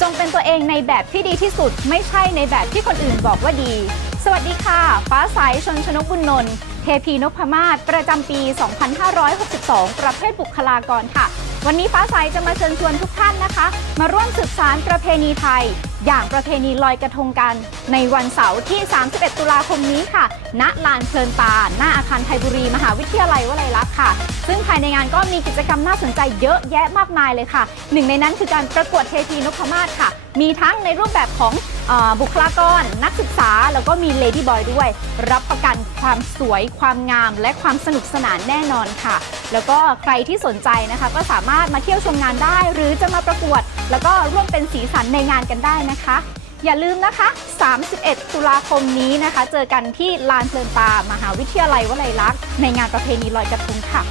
จงเป็นตัวเองในแบบที่ดีที่สุด ไม่ใช่ในแบบที่คนอื่นบอกว่าดี สวัสดีค่ะ ฟ้าใสชนชนกบุญนนท์เทพีนพมาศประจำปี 2562 ประเภทบุคลากรค่ะ วันนี้ฟ้าใสจะมาเชิญชวนทุกท่านนะคะ มาร่วมสืบสารประเพณีไทย อย่างประเพณีลอยกระทงกันในวันเสาร์ที่ 31 ตุลาคมนี้ค่ะ ณ ลานเพลินตา หน้าอาคารไทยบุรี มหาวิทยาลัยวลัยลักษณ์ค่ะ ซึ่งภายในงานก็มีกิจกรรมน่าสนใจเยอะแยะมากมายเลยค่ะ หนึ่งในนั้นคือการประกวดเทพีนพมาศค่ะ มีทั้งในรูปแบบของอบุคลากร นักศึกษา แล้วก็มีเลดี้บอยด้วย รับประกันความสวย ความงาม และความสนุกสนานแน่นอนค่ะ แล้วก็ใครที่สนใจนะคะ ก็สามารถมาเที่ยวชมงานได้ หรือจะมาประกวด แล้วก็ร่วมเป็นสีสันในงานกันได้นะคะอย่าลืมนะคะ 31 ตุลาคมนี้นะคะ เจอกันที่ลานเพลินตามหาวิทยาลัยวลัยลักษณ์ในงานประเพณีลอยกระทงค่ะ